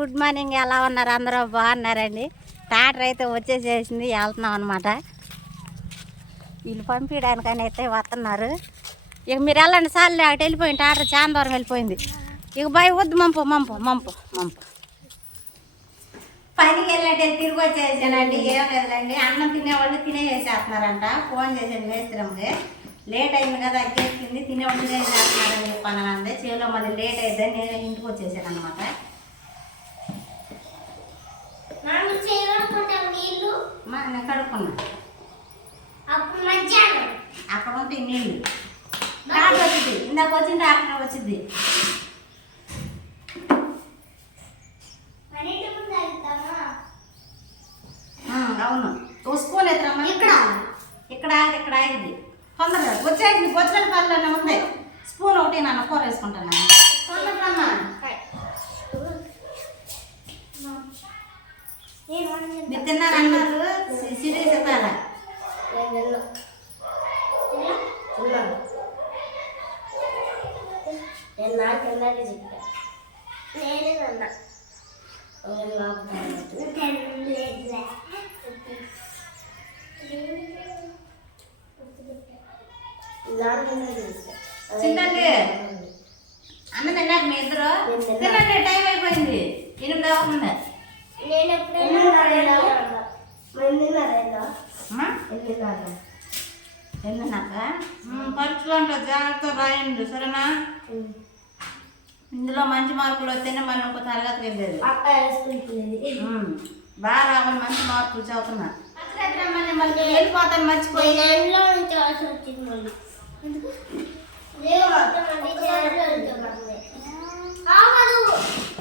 Good morning. ఎలా ఉన్నారు? అందరూ బాగున్నారండి. ట్రాక్టర్ అయితే వచ్చేసేసింది, వెళ్తున్నాం అనమాట. వీళ్ళు పంపించడానికని అయితే వస్తున్నారు. ఇక మీరు వెళ్ళండి సార్లు, అటు వెళ్ళిపోయింది ట్రాక్టర్, చాలా దూరం వెళ్ళిపోయింది. ఇక బాయ్ వద్దు, మంపు మంపు మంపు మంపు. పనికి వెళ్ళినట్టు తిరిగి వచ్చేసానండి. ఏం లేదులేండి, అన్నం తినేవాళ్ళు తినేసేస్తున్నారంట. ఫోన్ చేసాను మేస్త్రంకి, లేట్ అయింది కదా వచ్చేసింది, తినేవాళ్ళు తినేసేస్తున్నారని చెప్పాను. అంతే చెవిలో మళ్ళీ లేట్ అయిద్దని నేను ఇంటికి వచ్చేసాను అనమాట. నేను కడుక్కున్నా, అక్కడ ఉంటే నీళ్ళు ట్రాక్టర్ వచ్చింది. ఇందాక వచ్చింది ట్రాక్టర్ వచ్చింది. అవును, స్పూన్ ఎత్తరమ్మా. ఇక్కడ ఇక్కడ ఇక్కడ ఆగింది తొందరగా వచ్చేసింది. బొచ్చల పళ్ళనే ఉంది. స్పూన్ ఒకటి నాన్న కూర వేసుకుంటాను. తొందరమ్మా, మీరు తిన్నారన్నారు. సిరీస్ ఇస్తారా? తినండి, అన్న తిన్నారు మీ ఇద్దరు. తినండి, టైం అయిపోయింది, 8 అవుతుంది. ఎందునాక పరీక్షలు ఉంటుంది, జాగ్రత్త రాయండి సరేనా. ఇందులో మంచి మార్కులు వస్తేనే మనం ఇంకో తరగతికి వెళ్ళేది. బాగా రావాలి, మంచి మార్కులు చదువుతున్నా. మళ్ళీ వెళ్ళిపోతాను మర్చిపోయి.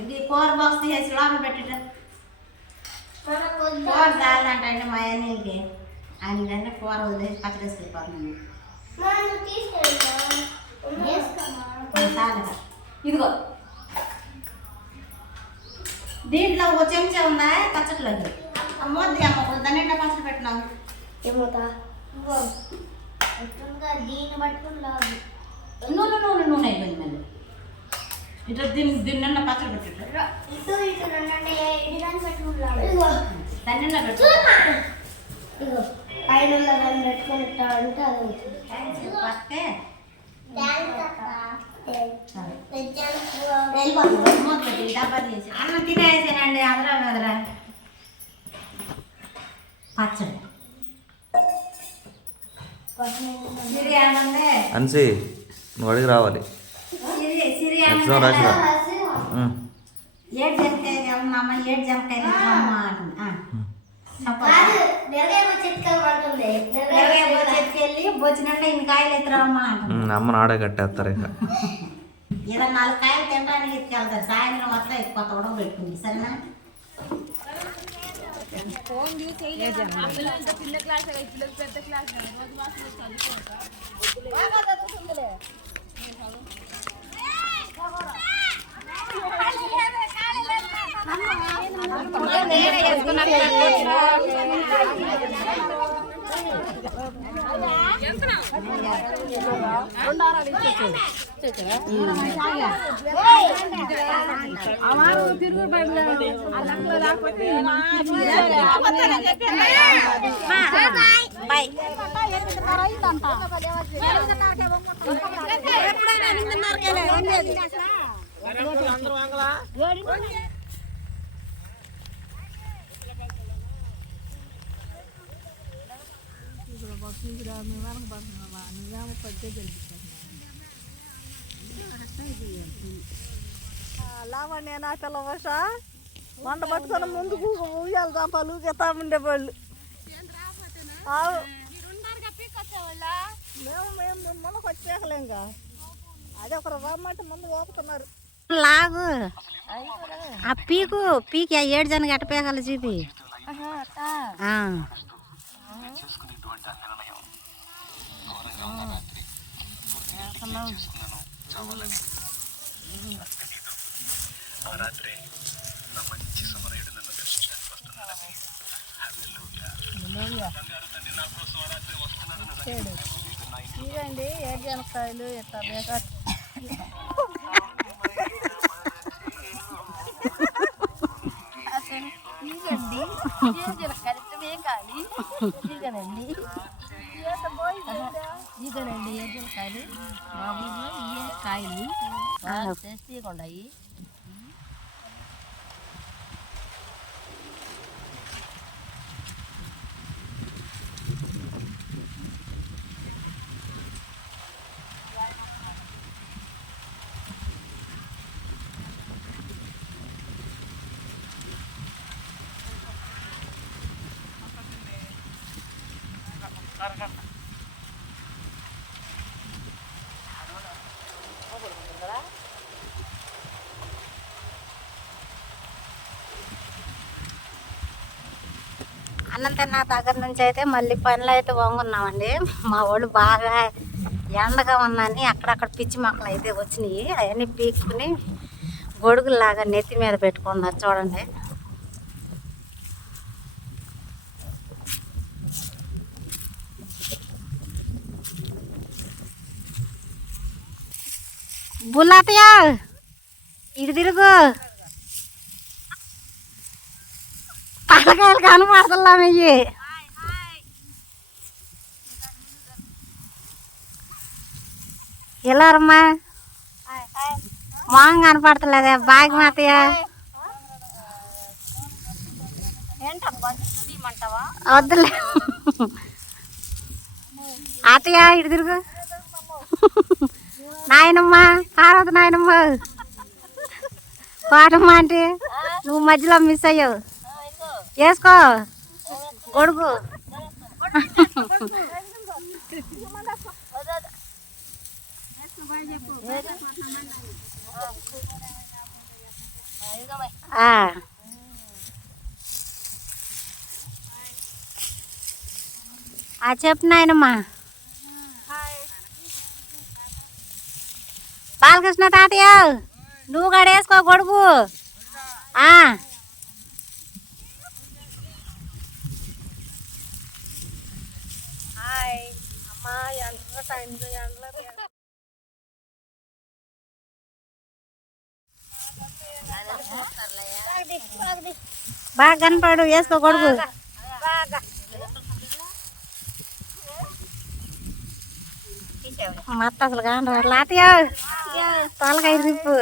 ఇది కూర బాక్స్ తీసేసి లోపల పెట్టడం. కూర చాలంటే మా అన్నీకి, ఆయనకంటే కూర వదిలేసి పచ్చడేసి వెళ్ళిపోతున్నాను. చాలుగా ఇదిగో, దీంట్లో ఒక చెంచా ఉందా పచ్చట్లోకి. అమ్మొద్ది అమ్మ, దాన్ని పచ్చడి పెట్టినావు. ఏమవుతా దీన్ని పట్టుకుని నూనె నూనె నూనె అయిపోయింది. మళ్ళీ ఇట్లా దీన్ని పచ్చడి పెట్టాడు. దాన్ని పెట్టు, పైన పెట్టుకుని పట్టే డబ్బా తీసి అన్నం తినేసానండి. అదరా కదరా పచ్చడి అన్సి నువ్వు అడిగి రావాలి. ఏడు జంకాయ అమ్మ, 7 జంకాయలు చెట్టుకెళ్ళి బొచ్చినట్టు ఇన్ని కాయలు ఎత్తురామ్మా అంటుంది. అమ్మని ఆడే కట్టేస్తారు. ఇంకా ఇలా 4 కాయలు తినడానికి ఎత్తుకెళ్తారు. సాయంత్రం వస్తా కొత్త ఉడవ పెట్టుకుంది సరేనా. లావణ్య నా పిల్ల వర్ష వంట పట్టుకొని ముందుకు ఊయాలి దాపాలు గెతా ఉండేవాళ్ళు. మేము ముందుకు వచ్చేయలేంగా, అదే ఒకరు రమ్మంటే ముందు పోతున్నారు. లాగు ఆ పీకు పీకి, ఆ 7 జనకి ఎట్ట పీకాలి చూపి. ఇదండి 7 జనకాయలు ఎట్లా ఇదేనండి ఏజల్ కాయలు మా ఊర్లో ఇవే కాయలు టేస్టీగా ఉన్నాయి. అన్నం తిన్న దగ్గర నుంచి అయితే మళ్ళీ పనులు అయితే వంగున్నామండి. మా వాళ్ళు బాగా ఎండగా ఉందని అక్కడక్కడ పిచ్చి మొక్కలు అయితే వచ్చినాయి. అవన్నీ పీక్కుని గొడుగులాగా నెత్తి మీద పెట్టుకున్నారు చూడండి. బుల్లాతయ్య ఇటు తిరుగు, పలకాయలు కనపడుతున్నామయ్యి. వెళ్ళారమ్మా, మొహం కనపడతలేదే బాగా మాతయ్య. వద్దులే అత్తయ్య ఇటు తిరుగు. నాయనమ్మ పార్వతి నాయనమ్మ కోటమ్మ అంటే నువ్వు మధ్యలో మిస్ అయ్యావు. వేసుకో గొడుగు. చెప్పు నాయనమ్మా. బాలకృష్ణ తాతయ్య నువ్వు కూడా వేసుకో గొడుగు. బాగా కనపడు, వేసుకో గొడుగు. మత్త అసలు కాదు లాతయ్య తలకాయ తిప్పు.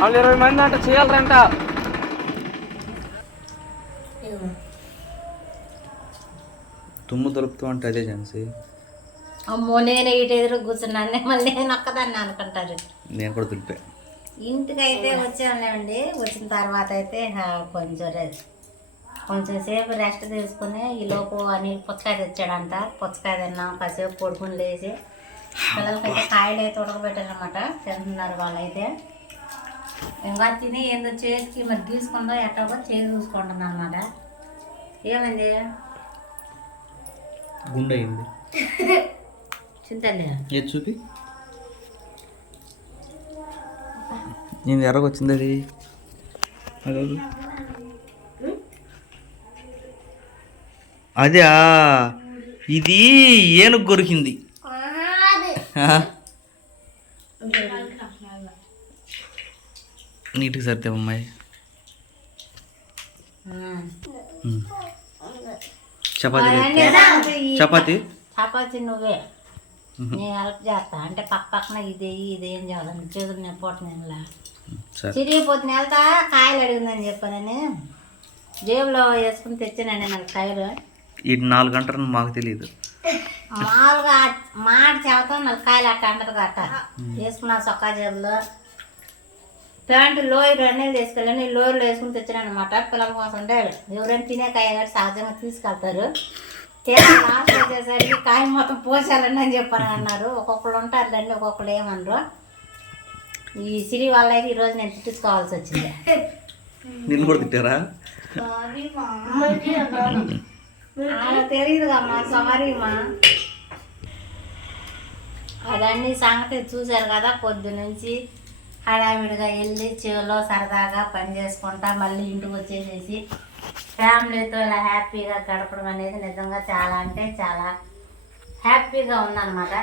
వాళ్ళు 20 మంది అంట చేయాలంట. తుమ్ము దొరుకుతూ అంటే అదే ఝాన్సీ. అమ్మో నేనే ఇటు ఎదురు కూర్చున్నాను, మళ్ళీ నేను ఒక్కదాన్ని అనుకుంటారు. నేను కూడా దులిపా. ఇంటికి అయితే వచ్చాములేండి. వచ్చిన తర్వాత అయితే కొంచెం సేపు రెస్ట్ తీసుకుని ఈలోపు అనిల్ పుచ్చకాయ తెచ్చాడంట. పుచ్చకాయ తిన్నాం, కాసేపు పడుకుని లేచి పిల్లలకైతే కాయలు అయితే ఉడకబెట్టారనమాట. తింటున్నారు వాళ్ళైతే. ఇంకా తిని ఏందో చేతికి మరి తీసుకుందో ఎట్టాగో చేసి చూసుకుంటున్నా అనమాట. ఏమైంది? గుండె అయింది. చింతలే ఏది చూపి. నేను ఎర్రగొచ్చింది అది. అదే ఇది ఏనుగు కొరికింది. నీట్గా సరితే అమ్మాయి. చపాతి చపాతి నువ్వే, నేను హెల్ప్ చేస్తా. అంటే పక్కన ఇదేం చేయాలని చేతులు నేను పోతున్నానులా చిరిగిపోతుంది. వెళ్తా కాయలు అడిగిందని చెప్పానని జేబులో వేసుకుని తెచ్చానండి నాకు కాయలు. ఈ 4 గంటలు మాకు తెలియదు. మామూలుగా మాట చెబుతాం 4 కాయలు అట్ట అంటారు అట్ట వేసుకున్నా. చొక్కా జేబులో ప్యాంటు లోయర్ అనేది తీసుకెళ్ళి లోయర్లో వేసుకుని తెచ్చాను అనమాట. పిల్లల కోసం అంటే ఎవరైనా తినే కాయ కాబట్టి సహజంగా తీసుకెళ్తారు. లాస్ట్ వచ్చేసరికి కాయ మొత్తం పోసాలండి అని చెప్పాను అన్నారు. ఒక్కొక్కరు ఉంటారు రండి, ఒక్కొక్కరు ఏమన్నారు. ఈ సిరి వాళ్ళ అయితే ఈరోజు నేను తిట్టుకోవాల్సి వచ్చింది. నిన్ను కూడా తిట్టారా? తెలియదు అమ్మా, సారీ మా. అదన్నీ సంగతి చూశారు కదా, పొద్దు నుంచి హడావిడిగా వెళ్ళి చెవిలో సరదాగా పని చేసుకుంటా మళ్ళీ ఇంటికి వచ్చేసేసి ఫ్యామిలీతో ఇలా హ్యాపీగా గడపడం అనేది నిజంగా చాలా అంటే చాలా హ్యాపీగా ఉందన్నమాట.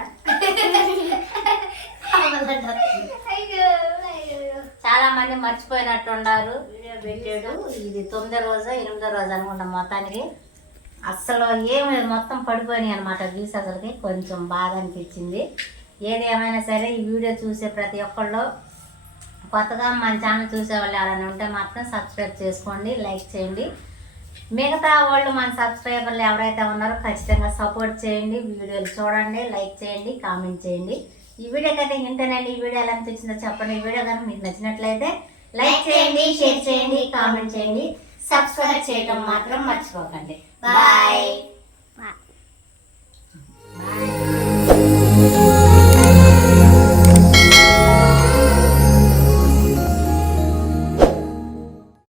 చాలా మంది మర్చిపోయినట్టు ఉన్నారు. వీడియో పెట్టాడు, ఇది 9వ రోజు 8వ రోజు అనుకుంటా. మొత్తానికి అస్సలు ఏమి మొత్తం పడిపోయినాయి అనమాట వ్యూస్. అసలుకి కొంచెం బాధ అనిపించింది. ఏది ఏమైనా సరే ఈ వీడియో చూసే ప్రతి ఒక్కళ్ళు కొత్తగా మన ఛానల్ చూసేవాళ్ళు ఎవరైనా ఉంటే మాత్రం సబ్స్క్రైబ్ చేసుకోండి, లైక్ చేయండి. మిగతా వాళ్ళు మన సబ్స్క్రైబర్లు ఎవరైతే ఉన్నారో ఖచ్చితంగా సపోర్ట్ చేయండి, వీడియోలు చూడండి, లైక్ చేయండి, కామెంట్ చేయండి. ఈ వీడియో అయితే ఇంతేనండి. ఈ వీడియో ఎలా అనిపించిందో చెప్పండి. ఈ వీడియో కనుక మీకు నచ్చినట్లయితే లైక్ చేయండి, షేర్ చేయండి, కామెంట్ చేయండి, సబ్స్క్రైబ్ చేయడం మాత్రం మర్చిపోకండి. బాయ్.